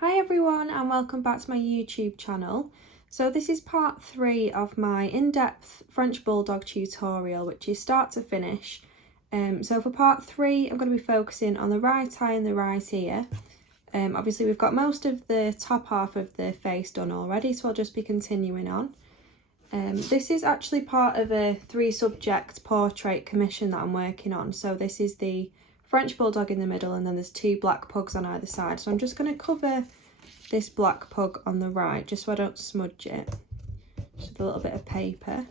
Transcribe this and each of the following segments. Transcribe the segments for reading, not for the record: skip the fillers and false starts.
Hi everyone and welcome back to my YouTube channel. So this is part 3 of my in-depth French Bulldog tutorial, which is start to finish. So for part 3 I'm going to be focusing on the right eye and the right ear. Obviously we've got most of the top half of the face done already, so I'll just be continuing on. This is actually part of a 3-subject portrait commission that I'm working on. So this is the French Bulldog in the middle and then there's 2 black pugs on either side. So I'm just going to cover this black pug on the right just so I don't smudge it, just with a little bit of paper.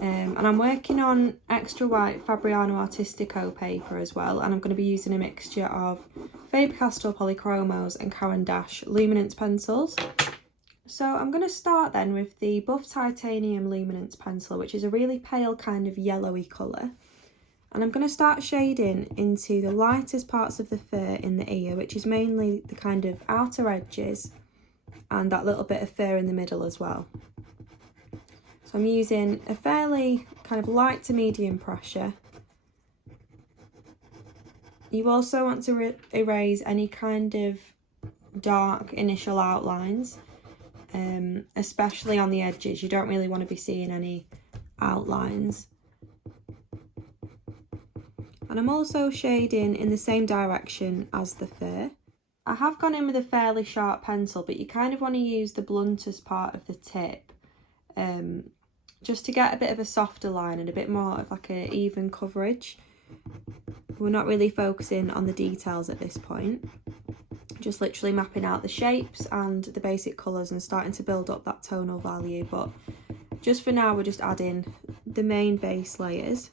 And I'm working on extra white Fabriano Artistico paper as well, and I'm going to be using a mixture of Faber-Castell polchromos and Caran luminance pencils. So I'm going to start then with the buff titanium luminance pencil, which is a really pale kind of yellowy colour. And I'm going to start shading into the lightest parts of the fur in the ear, which is mainly the kind of outer edges and that little bit of fur in the middle as well. So I'm using a fairly kind of light to medium pressure. You also want to erase any kind of dark initial outlines, especially on the edges. You don't really want to be seeing any outlines. And I'm also shading in the same direction as the fur. I have gone in with a fairly sharp pencil, but you kind of want to use the bluntest part of the tip, just to get a bit of a softer line and a bit more of like an even coverage. We're not really focusing on the details at this point, just literally mapping out the shapes and the basic colours and starting to build up that tonal value. But just for now we're just adding the main base layers.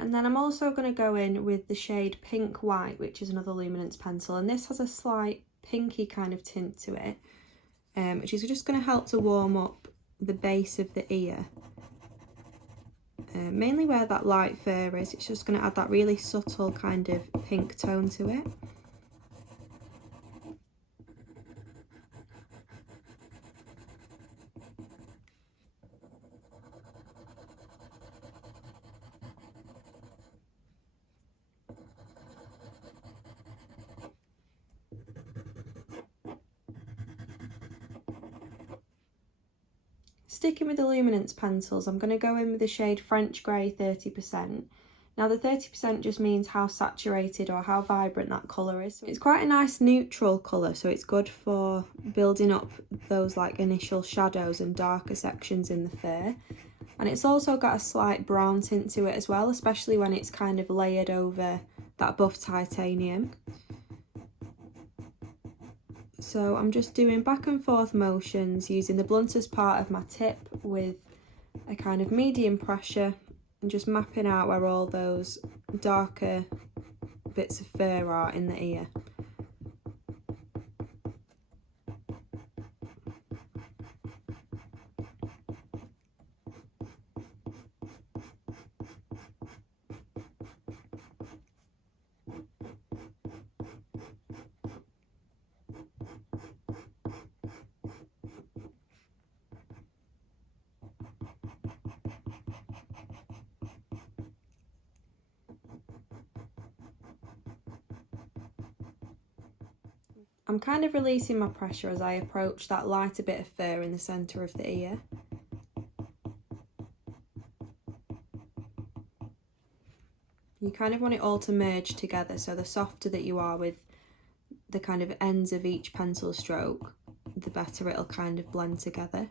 And then I'm also going to go in with the shade Pink White, which is another luminance pencil, and this has a slight pinky kind of tint to it, which is just going to help to warm up the base of the ear. Mainly where that light fur is, it's just going to add that really subtle kind of pink tone to it. Sticking with the luminance pencils, I'm going to go in with the shade French Grey 30%. Now the 30% just means how saturated or how vibrant that colour is. It's quite a nice neutral colour, so it's good for building up those like initial shadows and darker sections in the fur. And it's also got a slight brown tint to it as well, especially when it's kind of layered over that buff titanium. So I'm just doing back and forth motions using the bluntest part of my tip with a kind of medium pressure and just mapping out where all those darker bits of fur are in the ear. I'm kind of releasing my pressure as I approach that lighter bit of fur in the centre of the ear. You kind of want it all to merge together, so the softer that you are with the kind of ends of each pencil stroke, the better it'll kind of blend together.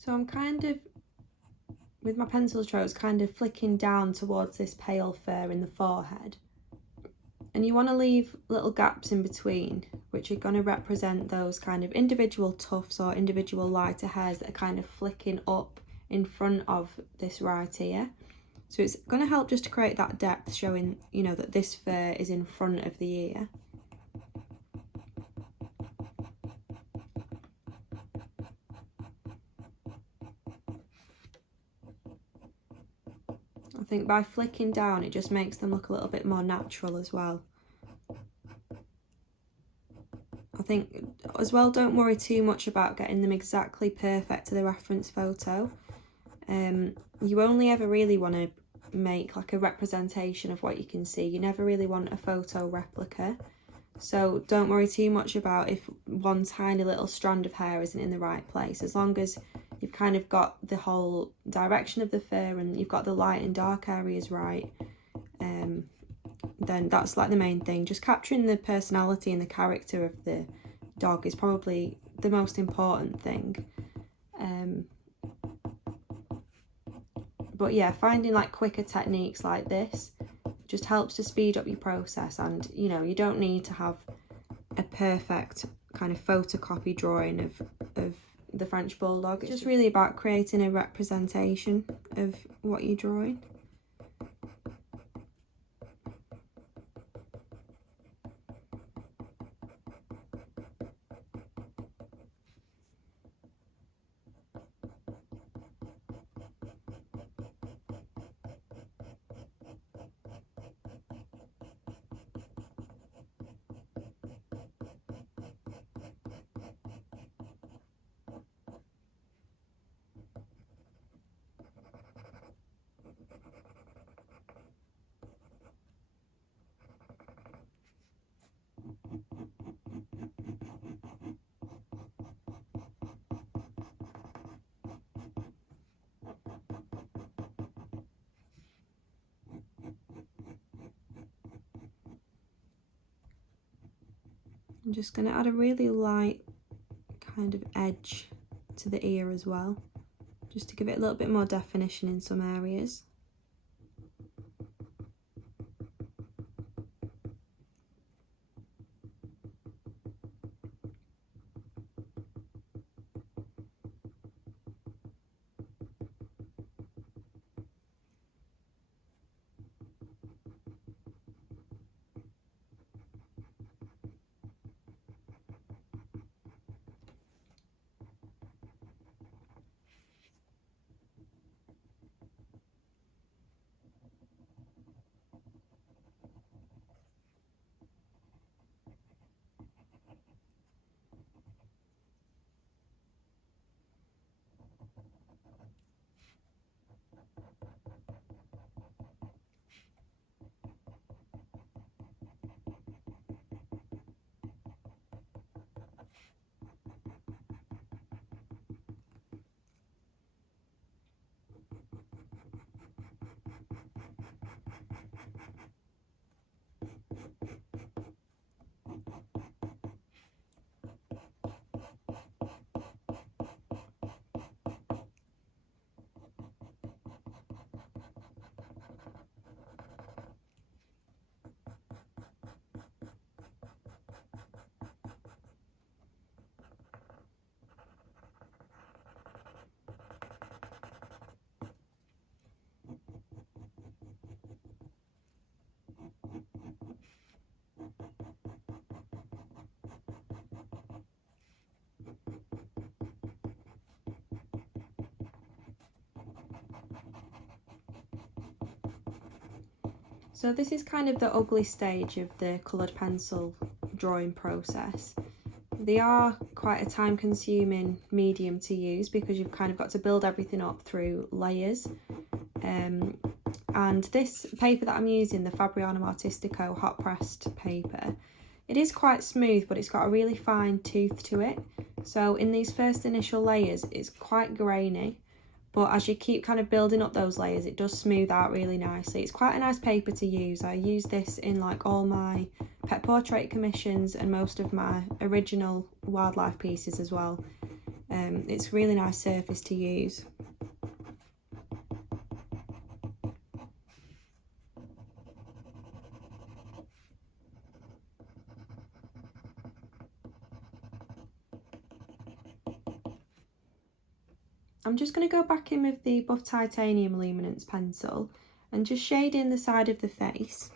So I'm kind of, with my pencil strokes, kind of flicking down towards this pale fur in the forehead. And you want to leave little gaps in between, which are going to represent those kind of individual tufts or individual lighter hairs that are kind of flicking up in front of this right ear. So it's going to help just to create that depth, showing, you know, that this fur is in front of the ear. I think by flicking down, it just makes them look a little bit more natural as well. I think as well, don't worry too much about getting them exactly perfect to the reference photo. You only ever really want to make like a representation of what you can see. You never really want a photo replica. So don't worry too much about if one tiny little strand of hair isn't in the right place. As long as you've kind of got the whole direction of the fur and you've got the light and dark areas right, then that's like the main thing. Just capturing the personality and the character of the dog is probably the most important thing. But yeah, finding like quicker techniques like this just helps to speed up your process, and you know, you don't need to have a perfect kind of photocopy drawing of the French Bulldog. It's just really about creating a representation of what you're drawing. I'm just going to add a really light kind of edge to the ear as well, just to give it a little bit more definition in some areas. So this is kind of the ugly stage of the coloured pencil drawing process. They are quite a time consuming medium to use because you've kind of got to build everything up through layers. And this paper that I'm using, the Fabriano Artistico hot pressed paper, it is quite smooth, but it's got a really fine tooth to it. So in these first initial layers, it's quite grainy. But as you keep kind of building up those layers, it does smooth out really nicely. It's quite a nice paper to use. I use this in like all my pet portrait commissions and most of my original wildlife pieces as well. It's a really nice surface to use. I'm just going to go back in with the buff titanium luminance pencil and just shade in the side of the face.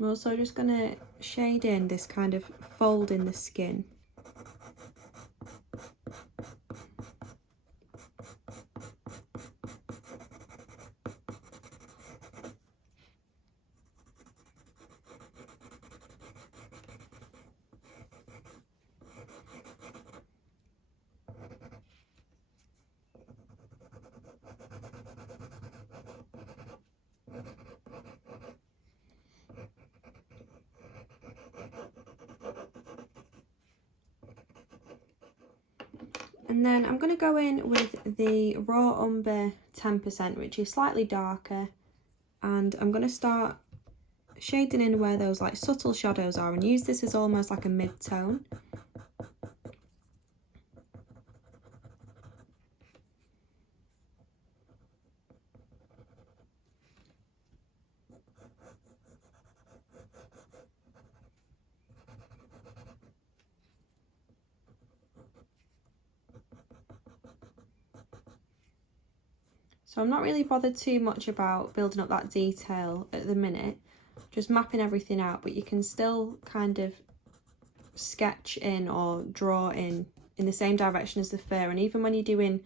I'm also just going to shade in this kind of fold in the skin. And then I'm going to go in with the raw umber 10%, which is slightly darker, and I'm going to start shading in where those like subtle shadows are and use this as almost like a mid-tone. So I'm not really bothered too much about building up that detail at the minute, just mapping everything out, but you can still kind of sketch in or draw in the same direction as the fur. And even when you're doing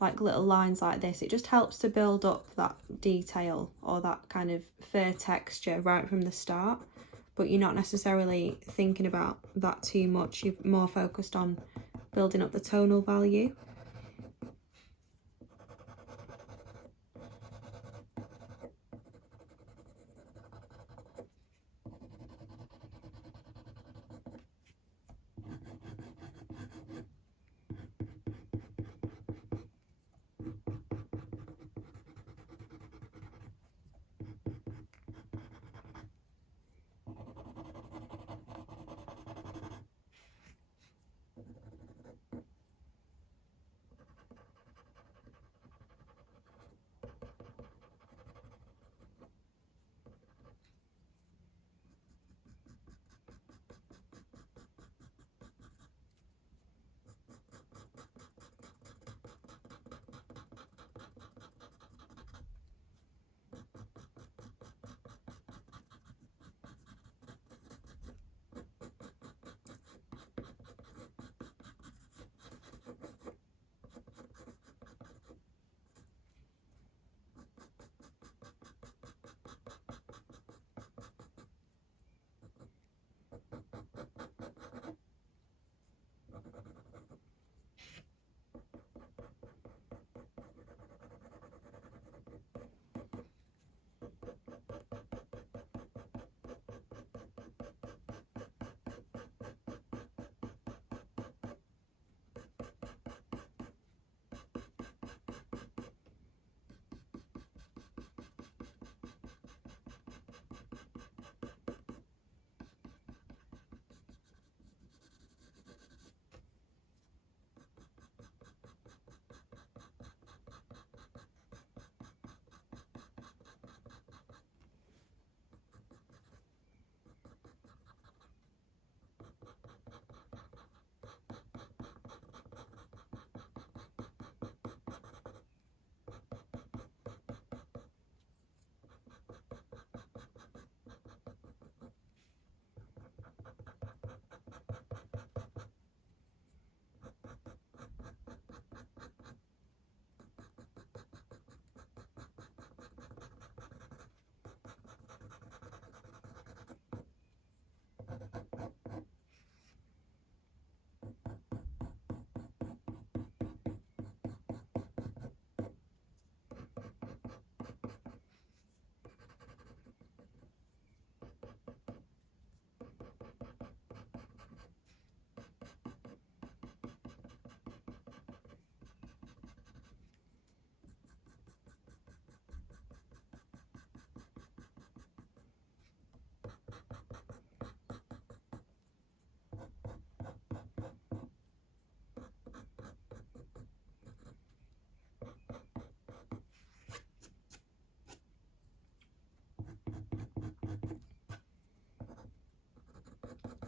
like little lines like this, it just helps to build up that detail or that kind of fur texture right from the start, but you're not necessarily thinking about that too much. You're more focused on building up the tonal value.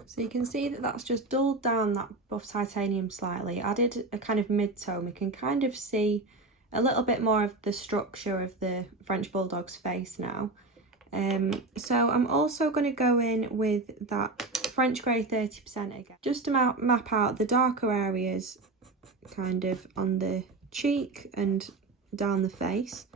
So you can see that that's just dulled down that buff titanium slightly, added a kind of mid-tone. We can kind of see a little bit more of the structure of the French Bulldog's face now. So I'm also going to go in with that French grey 30% again, just to map out the darker areas kind of on the cheek and down the face.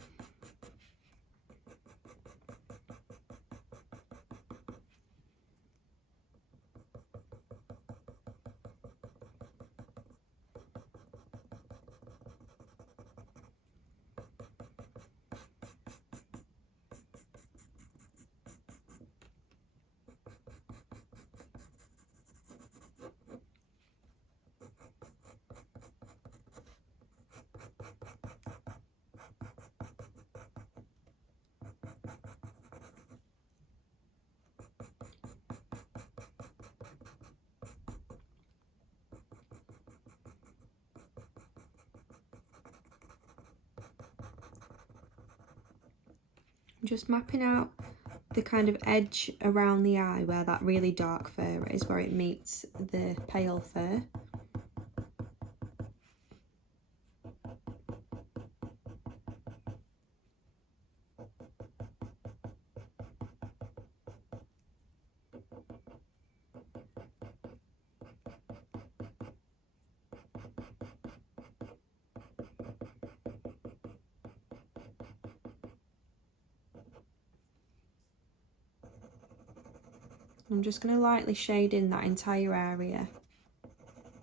Just mapping out the kind of edge around the eye where that really dark fur is, where it meets the pale fur. I'm just going to lightly shade in that entire area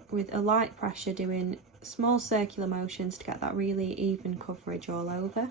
with a light pressure, doing small circular motions to get that really even coverage all over.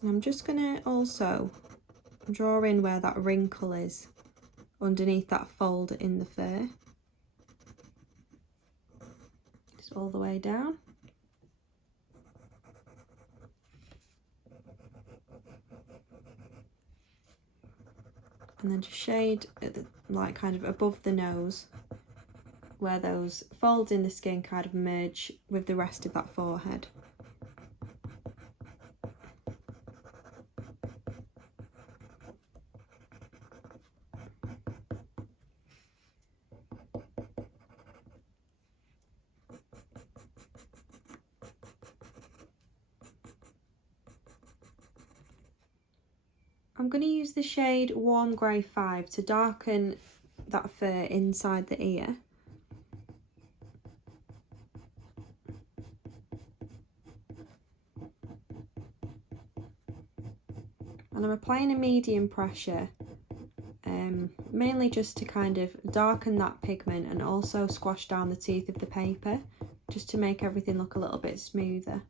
And I'm just going to also draw in where that wrinkle is underneath that fold in the fur. Just all the way down. And then just shade at the, like kind of above the nose, where those folds in the skin kind of merge with the rest of that forehead. I'm going to use the shade Warm Grey 5 to darken that fur inside the ear. And I'm applying a medium pressure, mainly just to kind of darken that pigment and also squash down the teeth of the paper, just to make everything look a little bit smoother.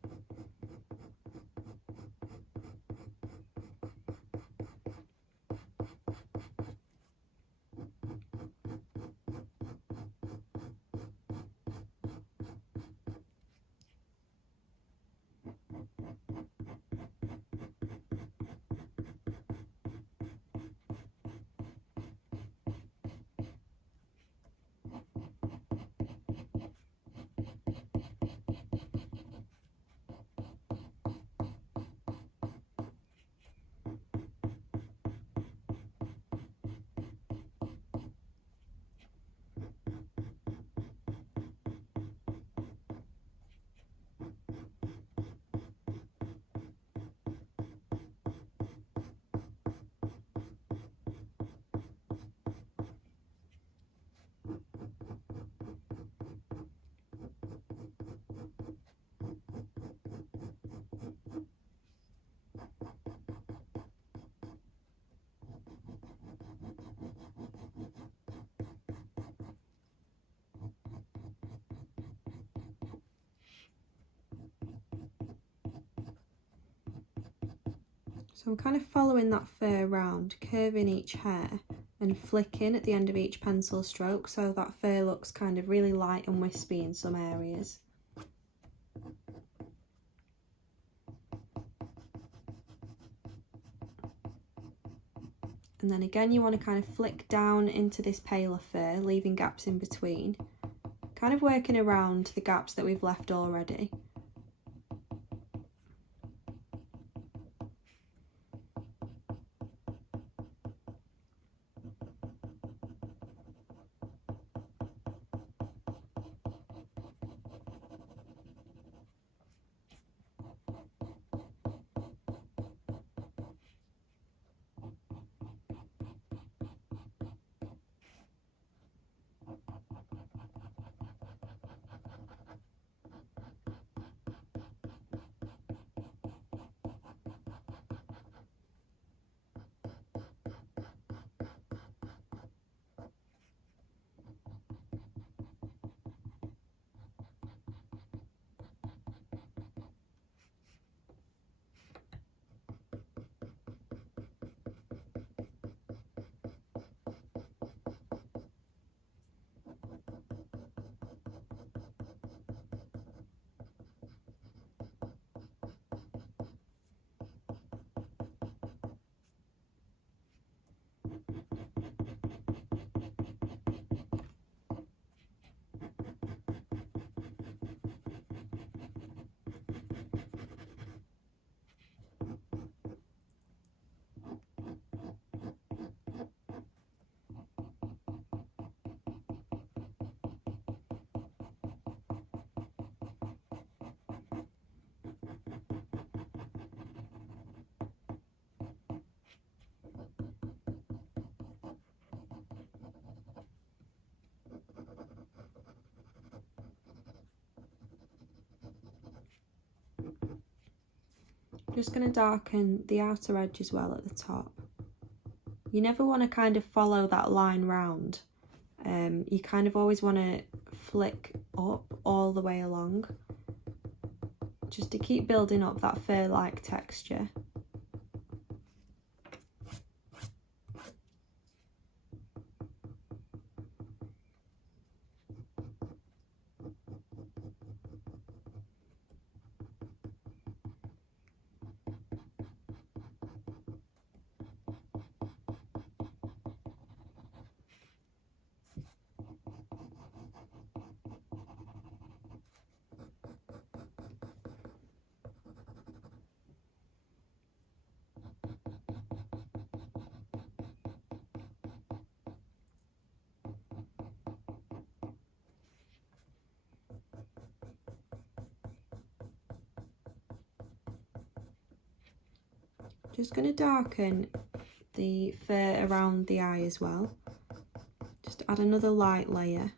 So I'm kind of following that fur around, curving each hair and flicking at the end of each pencil stroke, so that fur looks kind of really light and wispy in some areas. And then again, you want to kind of flick down into this paler fur, leaving gaps in between, kind of working around the gaps that we've left already. Just going to darken the outer edge as well at the top. You never want to kind of follow that line round. You kind of always want to flick up all the way along, just to keep building up that fur-like texture. Just going to darken the fur around the eye as well. Just add another light layer.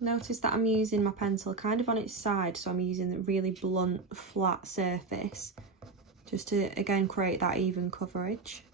Notice that I'm using my pencil kind of on its side, so I'm using a really blunt, flat surface, just to again create that even coverage.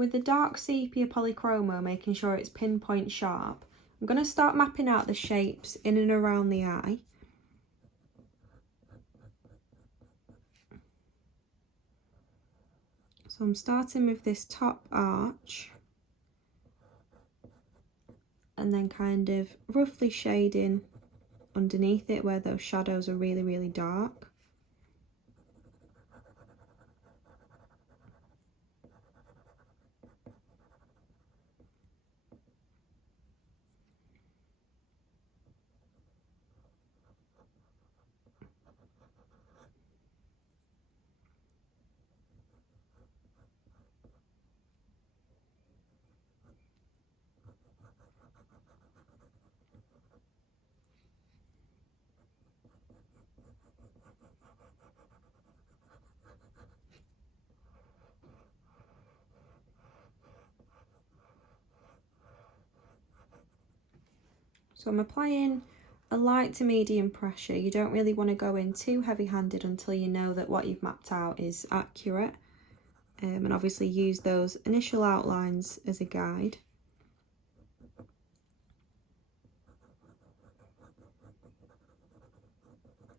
with the dark sepia polychromo, making sure it's pinpoint sharp, I'm going to start mapping out the shapes in and around the eye. So I'm starting with this top arch and then kind of roughly shading underneath it where those shadows are really, really dark. So I'm applying a light to medium pressure. You don't really want to go in too heavy-handed until you know that what you've mapped out is accurate. And obviously use those initial outlines as a guide.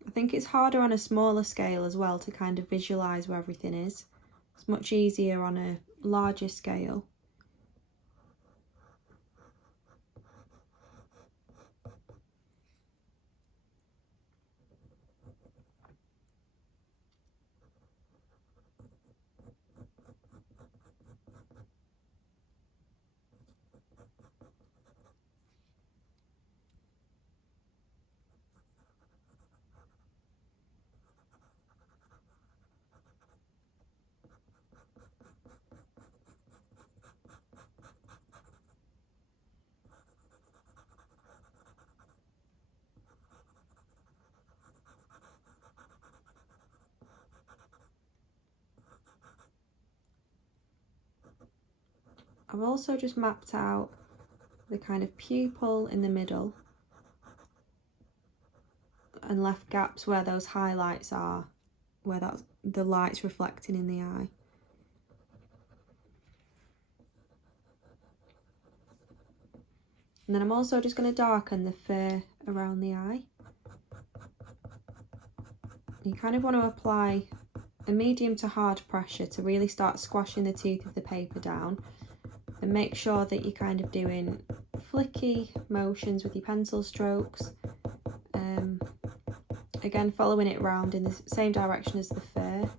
I think it's harder on a smaller scale as well to kind of visualise where everything is. It's much easier on a larger scale. I've also just mapped out the kind of pupil in the middle and left gaps where those highlights are, where the light's reflecting in the eye. And then I'm also just going to darken the fur around the eye. You kind of want to apply a medium to hard pressure to really start squashing the teeth of the paper down, and make sure that you're kind of doing flicky motions with your pencil strokes. Again, following it round in the same direction as the fur.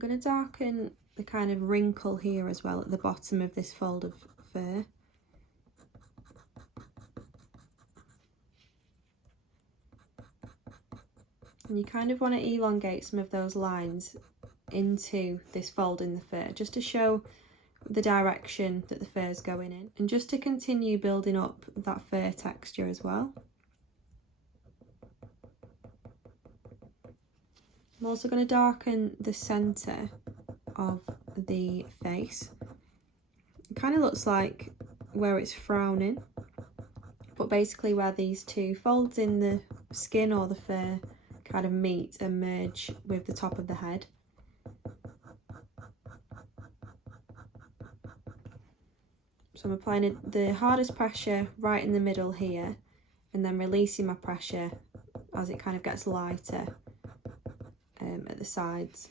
I'm going to darken the kind of wrinkle here as well at the bottom of this fold of fur. And you kind of want to elongate some of those lines into this fold in the fur, just to show the direction that the fur is going in, and just to continue building up that fur texture as well. I'm also going to darken the centre of the face. It kind of looks like where it's frowning, but basically where these two folds in the skin or the fur kind of meet and merge with the top of the head. So I'm applying the hardest pressure right in the middle here, and then releasing my pressure as it kind of gets lighter at the sides.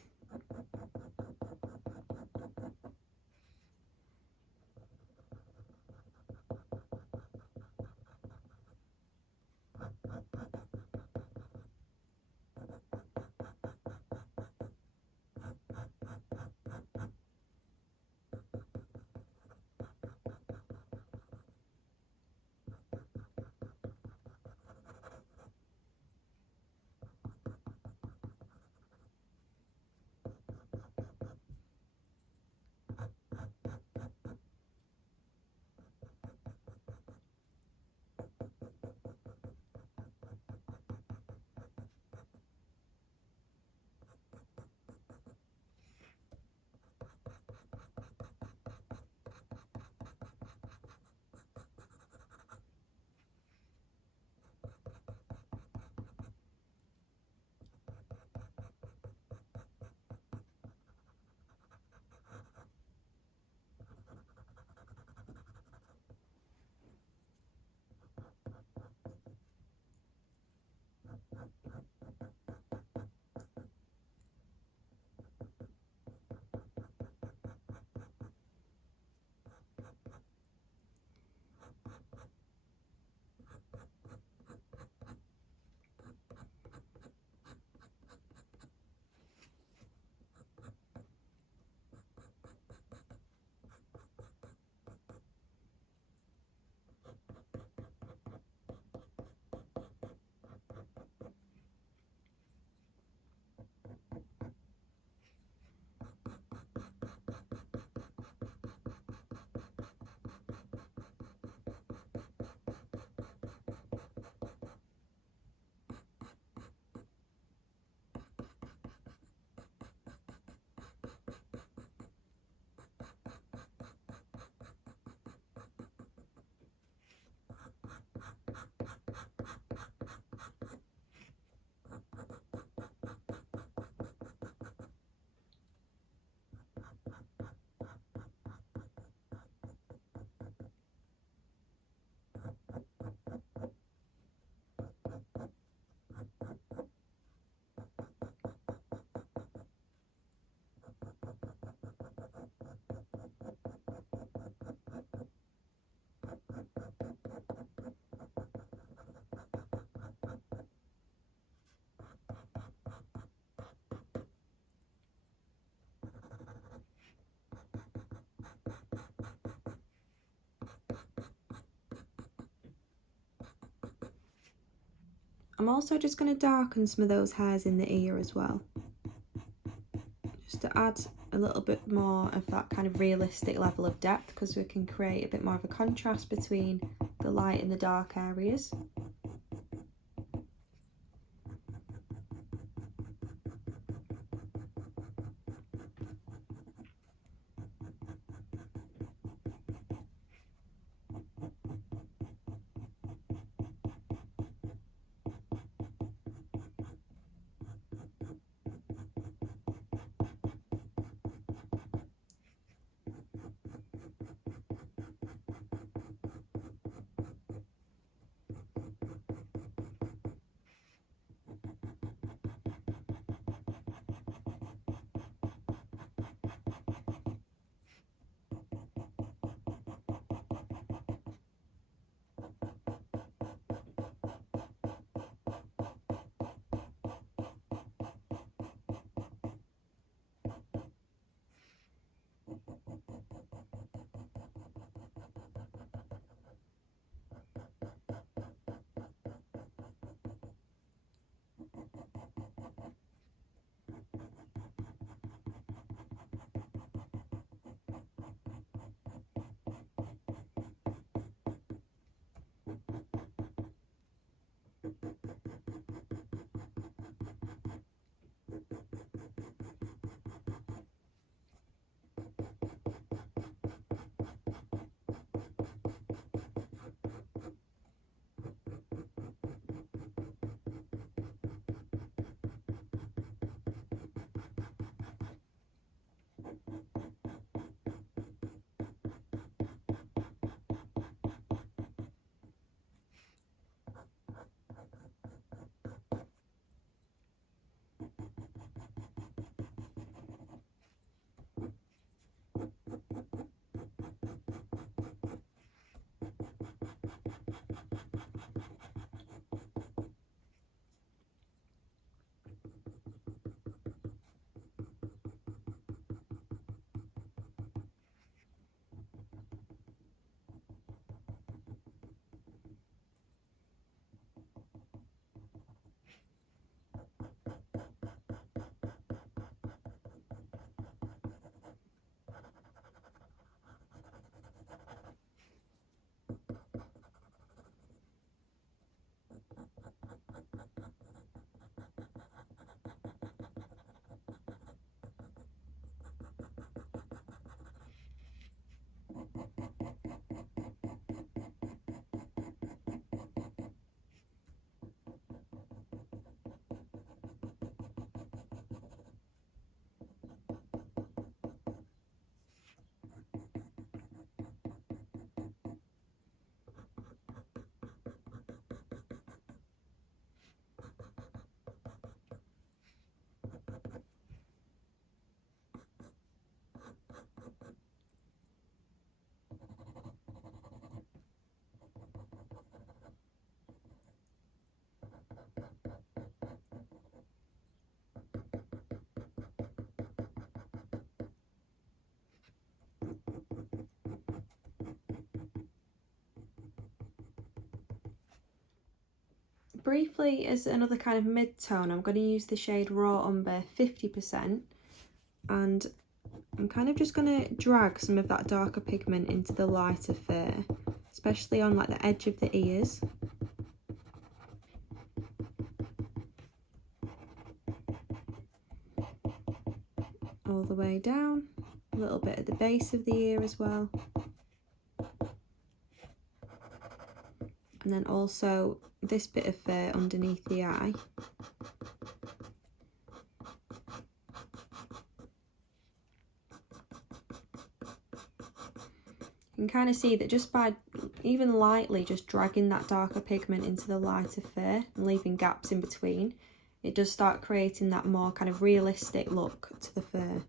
I'm also just going to darken some of those hairs in the ear as well, just to add a little bit more of that kind of realistic level of depth, because we can create a bit more of a contrast between the light and the dark areas. Briefly, as another kind of mid-tone, I'm going to use the shade Raw Umber 50%, and I'm kind of just going to drag some of that darker pigment into the lighter fur, especially on like the edge of the ears. All the way down, a little bit at the base of the ear as well. And then also this bit of fur underneath the eye. You can kind of see that just by even lightly just dragging that darker pigment into the lighter fur and leaving gaps in between, it does start creating that more kind of realistic look to the fur.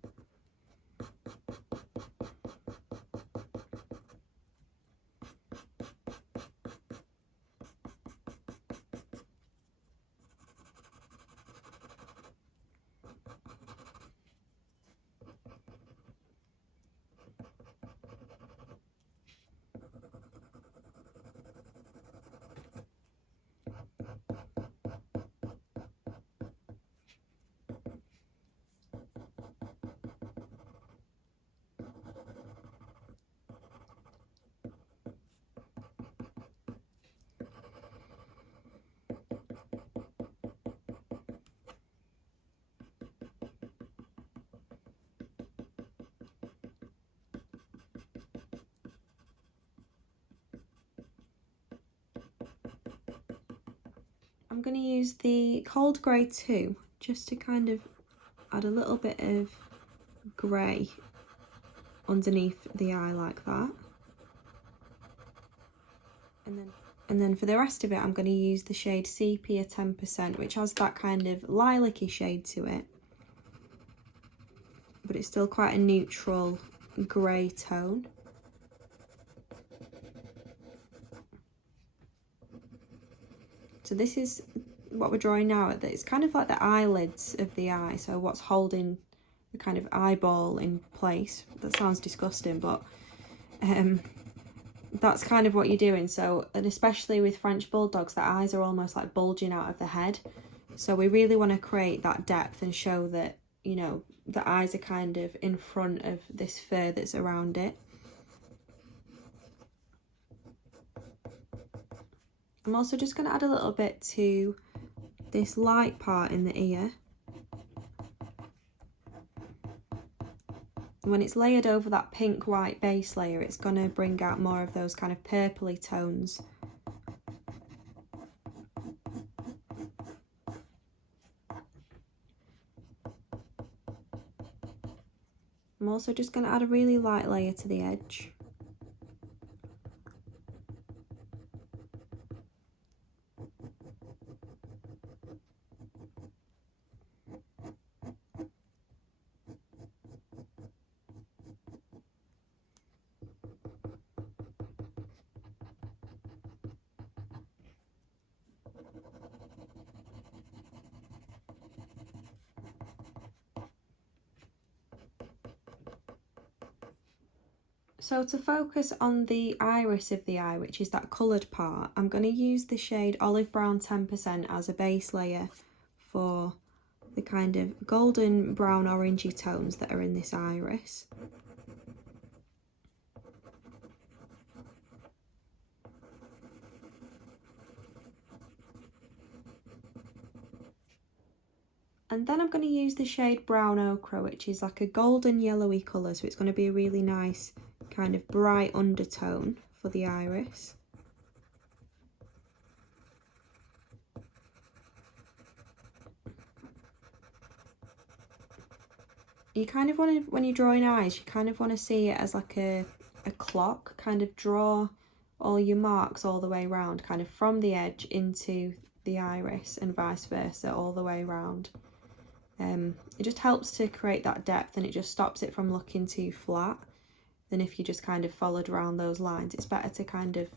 I'm going to use the Cold Grey 2 just to kind of add a little bit of grey underneath the eye like that. And then for the rest of it, I'm going to use the shade Sepia 10%, which has that kind of lilac-y shade to it, but it's still quite a neutral grey tone. So this is what we're drawing now. It's kind of like the eyelids of the eye, so what's holding the kind of eyeball in place. That sounds disgusting, but that's kind of what you're doing. So, and especially with French Bulldogs, their eyes are almost like bulging out of the head. So we really want to create that depth and show that, you know, the eyes are kind of in front of this fur that's around it. I'm also just going to add a little bit to this light part in the ear. When it's layered over that pink-white base layer, it's going to bring out more of those kind of purpley tones. I'm also just going to add a really light layer to the edge. So to focus on the iris of the eye, which is that coloured part, I'm going to use the shade Olive Brown 10% as a base layer for the kind of golden brown orangey tones that are in this iris. And then I'm going to use the shade Brown Ochre, which is like a golden yellowy colour, so it's going to be a really nice kind of bright undertone for the iris. You kind of want to, when you're drawing eyes, you kind of want to see it as like a clock, kind of draw all your marks all the way around, kind of from the edge into the iris and vice versa all the way around. It just helps to create that depth, and it just stops it from looking too flat than if you just kind of followed around those lines. It's better to kind of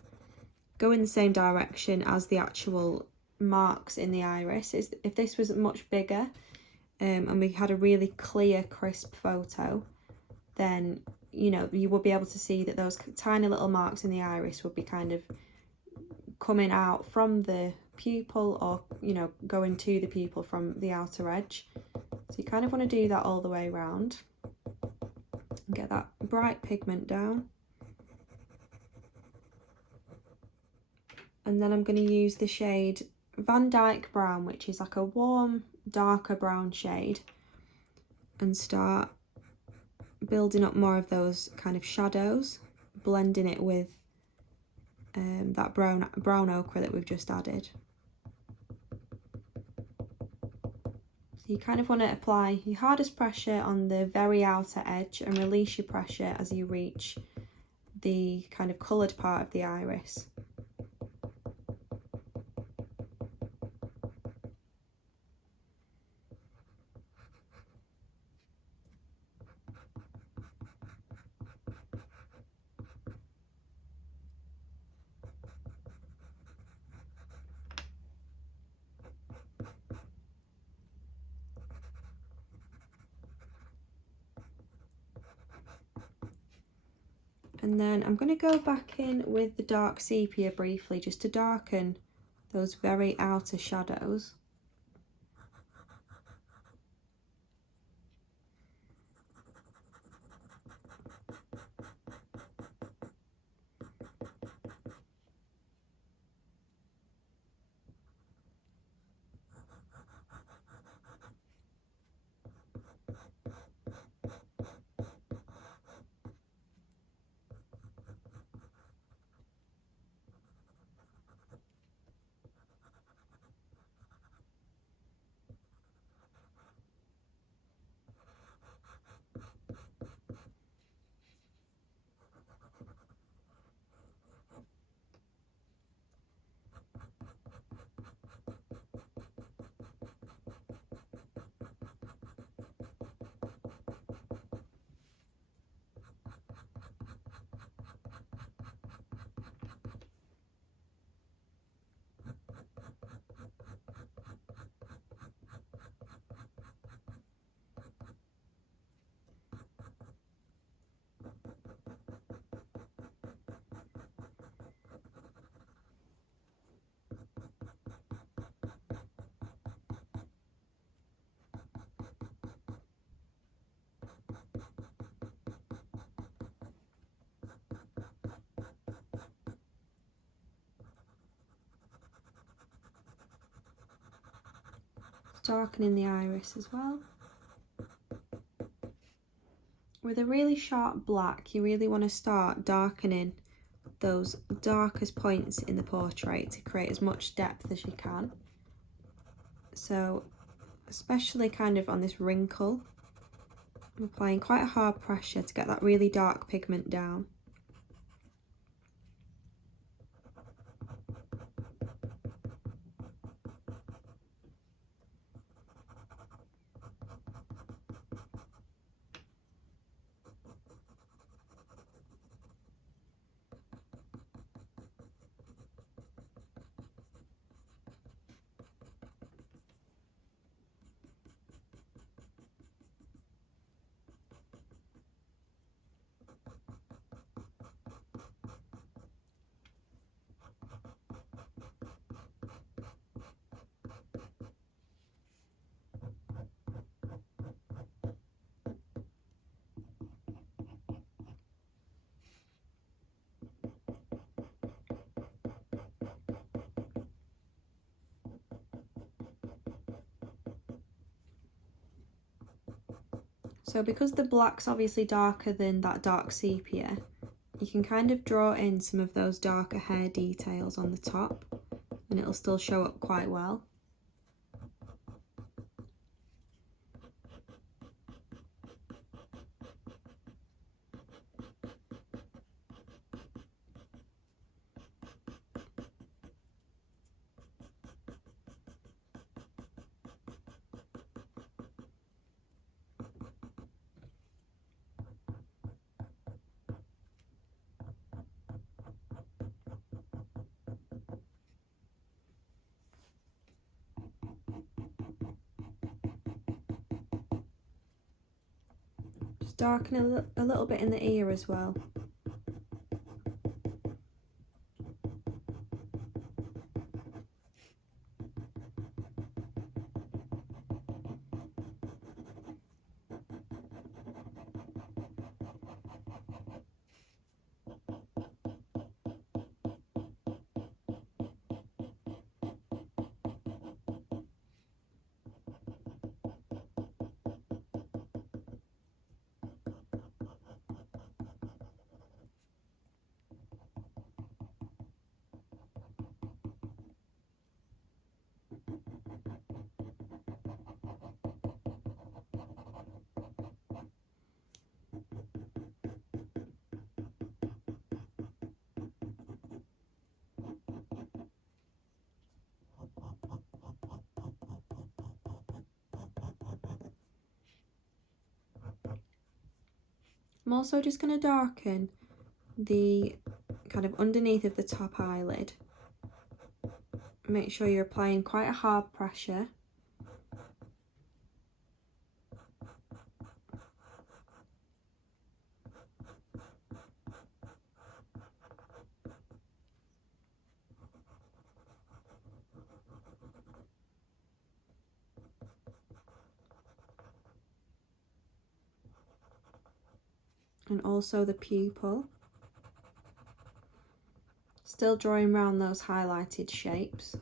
go in the same direction as the actual marks in the iris. If this was much bigger and we had a really clear, crisp photo, then, you know, you would be able to see that those tiny little marks in the iris would be kind of coming out from the pupil, or, you know, going to the pupil from the outer edge. So you kind of want to do that all the way around and get that bright pigment down. And then I'm going to use the shade Van Dyke Brown, which is like a warm, darker brown shade, and start building up more of those kind of shadows, blending it with that brown ochre that we've just added. So you kind of want to apply your hardest pressure on the very outer edge and release your pressure as you reach the kind of coloured part of the iris. And then I'm going to go back in with the dark sepia briefly, just to darken those very outer shadows. Darkening the iris as well. With a really sharp black, you really want to start darkening those darkest points in the portrait to create as much depth as you can. So especially kind of on this wrinkle, I'm applying quite a hard pressure to get that really dark pigment down. So because the black's obviously darker than that dark sepia, you can kind of draw in some of those darker hair details on the top and it'll still show up quite well. Just darken a little bit in the ear as well. I'm also just going to darken the kind of underneath of the top eyelid. Make sure you're applying quite a hard pressure. And also the pupil. Still drawing around those highlighted shapes.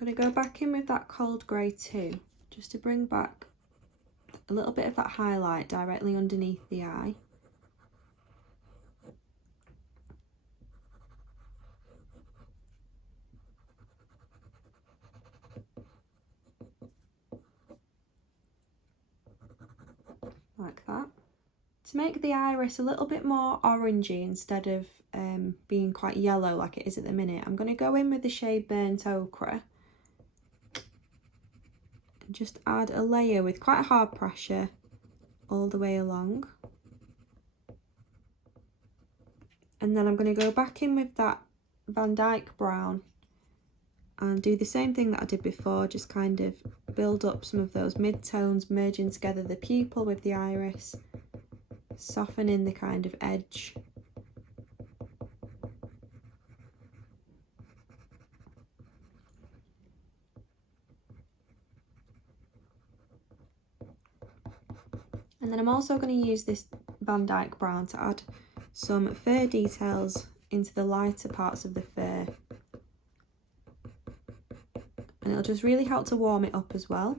I'm going to go back in with that cold grey too, just to bring back a little bit of that highlight directly underneath the eye. Like that. To make the iris a little bit more orangey instead of being quite yellow like it is at the minute, I'm going to go in with the shade Burnt Ochre. Just add a layer with quite a hard pressure all the way along. And then I'm going to go back in with that Van Dyke brown and do the same thing that I did before, just kind of build up some of those mid-tones, merging together the pupil with the iris, softening the kind of edge. And then I'm also going to use this Van Dyke brown to add some fur details into the lighter parts of the fur. And it'll just really help to warm it up as well.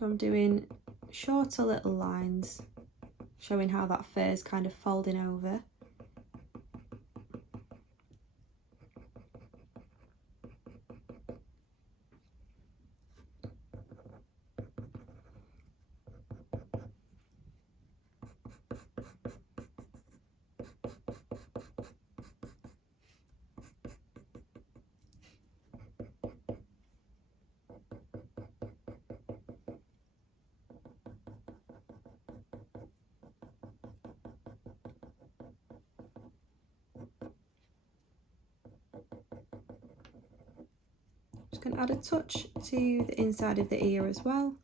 So I'm doing shorter little lines, showing how that fur is kind of folding over. Just going to add a touch to the inside of the ear as well.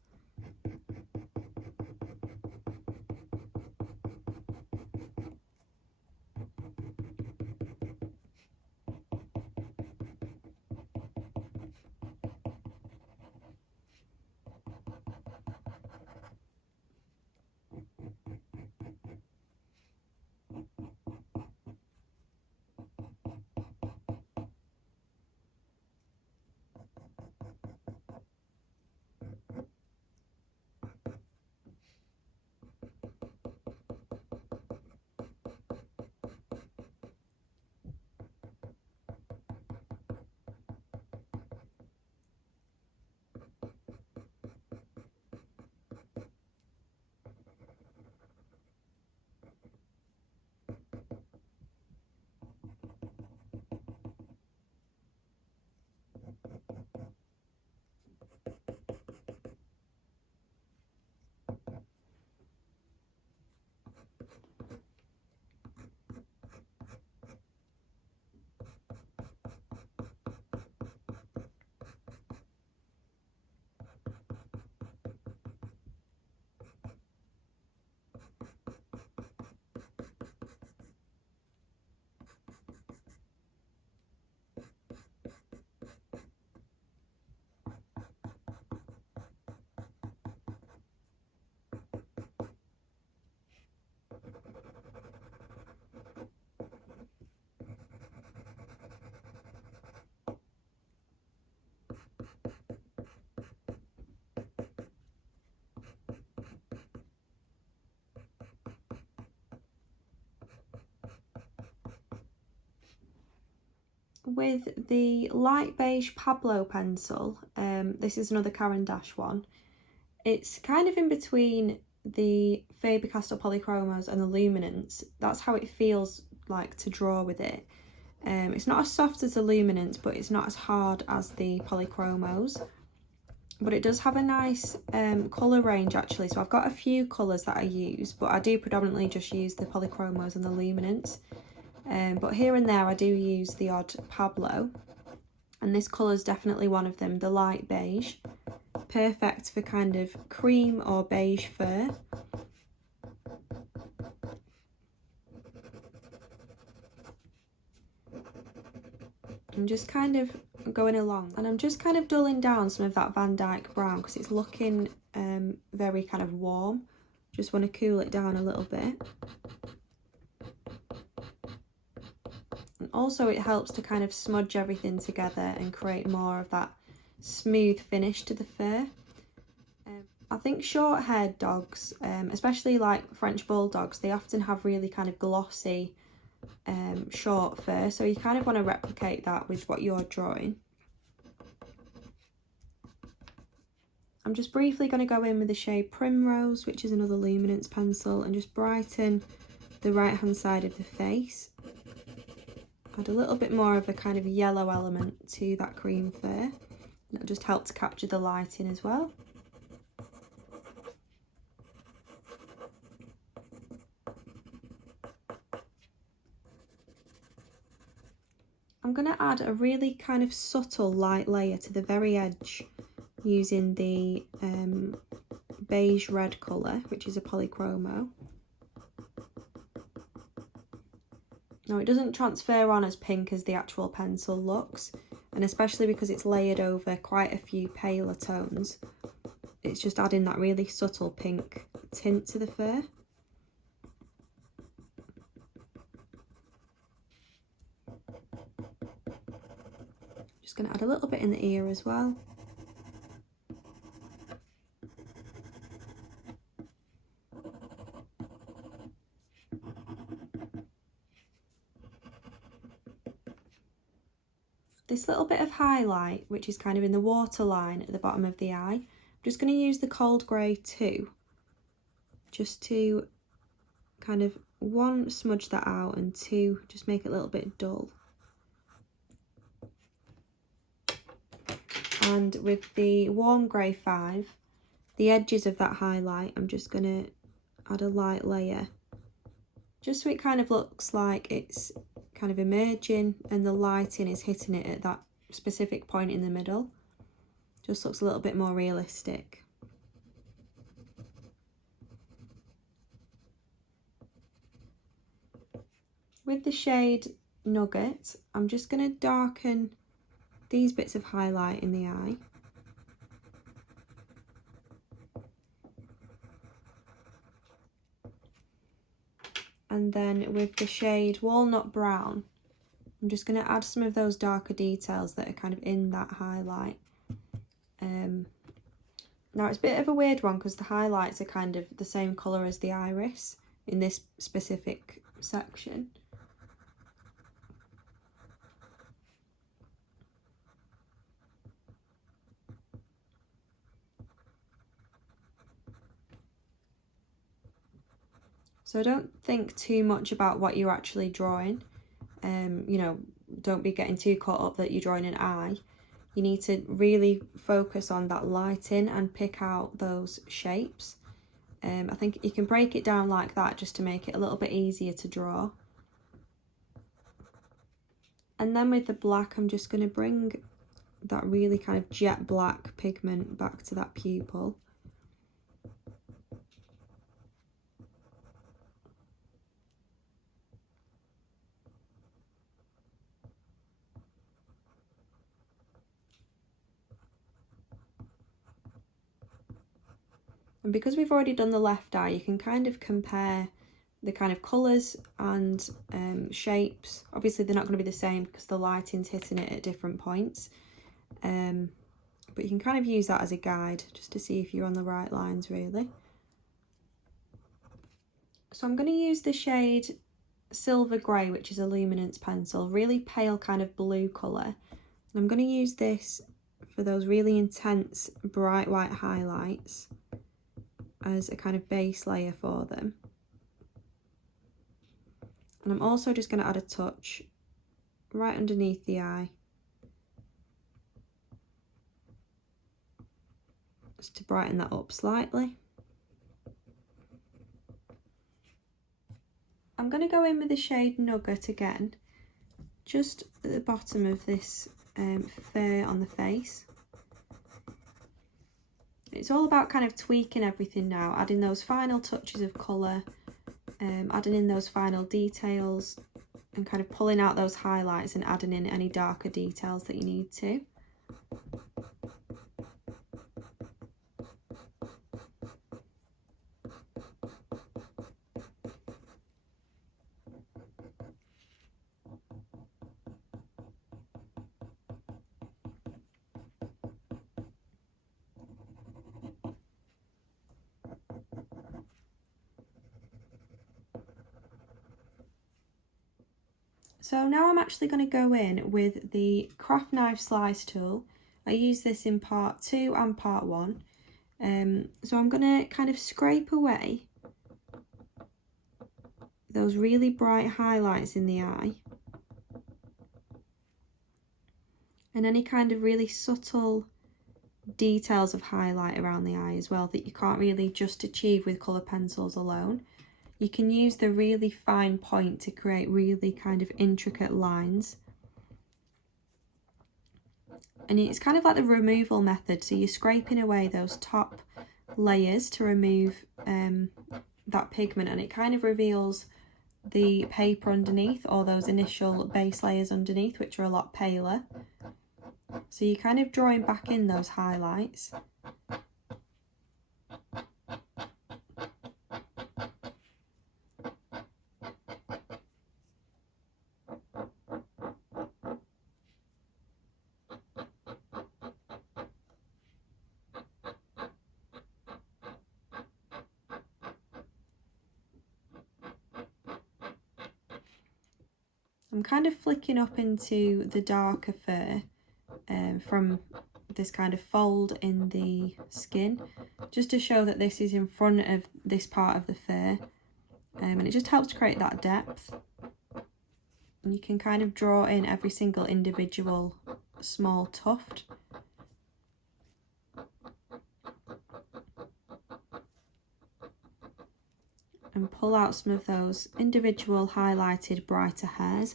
With the light beige Pablo pencil, this is another Caran -1. It's kind of in between the Faber-Castell polchromos and the luminance. That's how it feels like to draw with it. It's not as soft as the luminance, but it's not as hard as the polchromos. But it does have a nice colour range actually. So I've got a few colours that I use, but I do predominantly just use the polchromos and the luminance. But here and there I do use the odd Pablo, and this colour is definitely one of them, the light beige. Perfect for kind of cream or beige fur. I'm just kind of going along, and I'm just kind of dulling down some of that Van Dyke brown because it's looking very kind of warm. Just want to cool it down a little bit. And also it helps to kind of smudge everything together and create more of that smooth finish to the fur. I think short-haired dogs, especially like French Bulldogs, they often have really kind of glossy short fur, so you kind of want to replicate that with what you're drawing. I'm just briefly going to go in with the shade Primrose, which is another luminance pencil, and just brighten the right hand side of the face. Add a little bit more of a kind of yellow element to that cream fur. That'll just help to capture the lighting as well. I'm going to add a really kind of subtle light layer to the very edge using the beige red colour, which is a polychromo. Now it doesn't transfer on as pink as the actual pencil looks, and especially because it's layered over quite a few paler tones, it's just adding that really subtle pink tint to the fur. Just going to add a little bit in the ear as well. this little bit of highlight, which is kind of in the waterline at the bottom of the eye, I'm just going to use the cold grey too, just to kind of, one, smudge that out, and two, just make it a little bit dull. And with the warm grey 5, the edges of that highlight, I'm just going to add a light layer, just so it kind of looks like it's kind of emerging and the lighting is hitting it at that specific point in the middle. Just looks a little bit more realistic. With the shade Nugget, I'm just going to darken these bits of highlight in the eye. And then with the shade Walnut Brown, I'm just going to add some of those darker details that are kind of in that highlight. Now it's a bit of a weird one because the highlights are kind of the same colour as the iris in this specific section. So don't think too much about what you're actually drawing. You know, don't be getting too caught up that you're drawing an eye. You need to really focus on that lighting and pick out those shapes. I think you can break it down like that just to make it a little bit easier to draw. And then with the black, I'm just going to bring that really kind of jet black pigment back to that pupil. And because we've already done the left eye, you can kind of compare the kind of colours and shapes. Obviously they're not going to be the same because the lighting's hitting it at different points. But you can kind of use that as a guide just to see if you're on the right lines really. So I'm going to use the shade Silver Grey, which is a luminance pencil, really pale kind of blue colour. And I'm going to use this for those really intense bright white highlights as a kind of base layer for them. And I'm also just going to add a touch right underneath the eye, just to brighten that up slightly. I'm going to go in with the shade Nugget again, just at the bottom of this fur on the face. It's all about kind of tweaking everything now, adding those final touches of colour, adding in those final details, and kind of pulling out those highlights and adding in any darker details that you need to. So now I'm actually going to go in with the craft knife slice tool. I use this in part 2 and part 1. So I'm going to kind of scrape away those really bright highlights in the eye, and any kind of really subtle details of highlight around the eye as well that you can't really just achieve with colour pencils alone. You can use the really fine point to create really kind of intricate lines. And it's kind of like the removal method, so you're scraping away those top layers to remove that pigment, and it kind of reveals the paper underneath, or those initial base layers underneath, which are a lot paler. So you're kind of drawing back in those highlights. I'm kind of flicking up into the darker fur from this kind of fold in the skin, just to show that this is in front of this part of the fur, and it just helps to create that depth. And you can kind of draw in every single individual small tuft. And pull out some of those individual highlighted brighter hairs.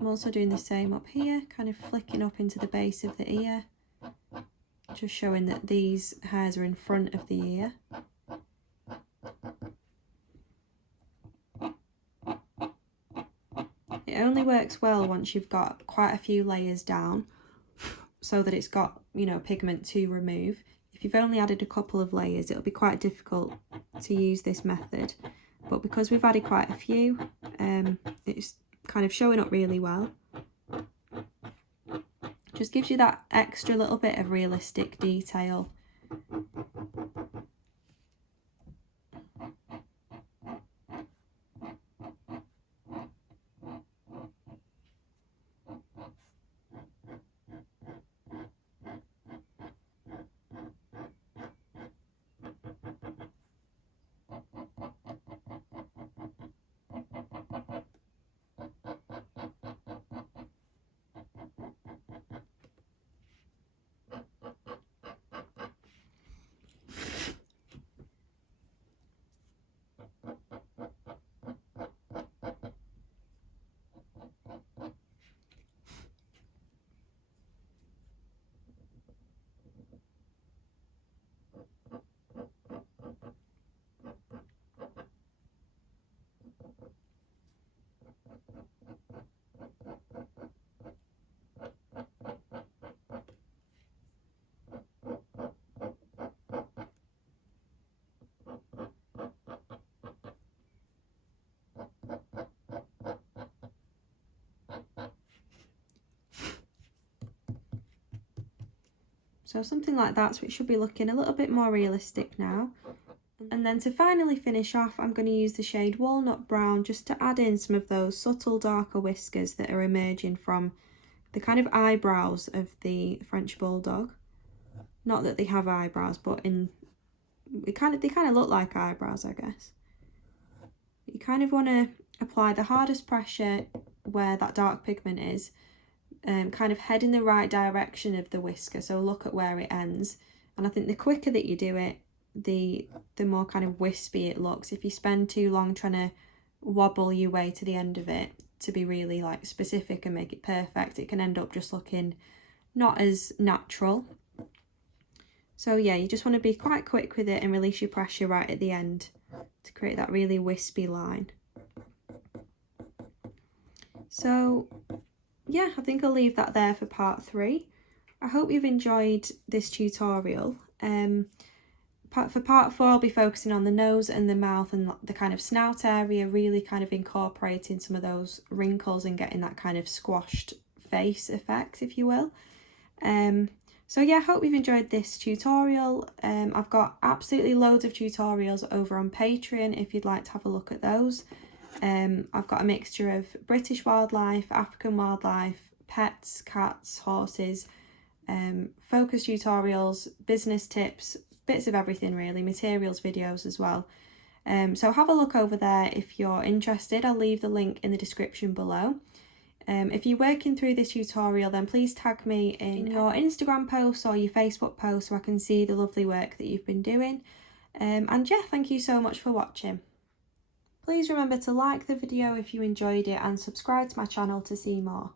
I'm also doing the same up here, kind of flicking up into the base of the ear, just showing that these hairs are in front of the ear. It only works well once you've got quite a few layers down, so that it's got, you know, pigment to remove. If you've only added a couple of layers, it'll be quite difficult to use this method. But because we've added quite a few, it's kind of showing up really well. Just gives you that extra little bit of realistic detail. So something like that, so it should be looking a little bit more realistic now. And then to finally finish off, I'm going to use the shade Walnut Brown just to add in some of those subtle darker whiskers that are emerging from the kind of eyebrows of the French Bulldog. Not that they have eyebrows, but they kind of look like eyebrows, I guess. You kind of want to apply the hardest pressure where that dark pigment is, kind of head in the right direction of the whisker, so look at where it ends. And I think the quicker that you do it, the more kind of wispy it looks. If you spend too long trying to wobble your way to the end of it to be really like specific and make it perfect, it can end up just looking not as natural. So yeah, you just want to be quite quick with it and release your pressure right at the end to create that really wispy line. So yeah, I think I'll leave that there for part 3. I hope you've enjoyed this tutorial. For part 4, I'll be focusing on the nose and the mouth and the kind of snout area, really kind of incorporating some of those wrinkles and getting that kind of squashed face effect, if you will. So yeah, I hope you've enjoyed this tutorial. I've got absolutely loads of tutorials over on Patreon if you'd like to have a look at those. I've got a mixture of British wildlife, African wildlife, pets, cats, horses, focus tutorials, business tips, bits of everything really, materials videos as well. So have a look over there if you're interested. I'll leave the link in the description below. If you're working through this tutorial, then please tag me in your Instagram posts or your Facebook posts so I can see the lovely work that you've been doing. And yeah, thank you so much for watching. Please remember to like the video if you enjoyed it and subscribe to my channel to see more.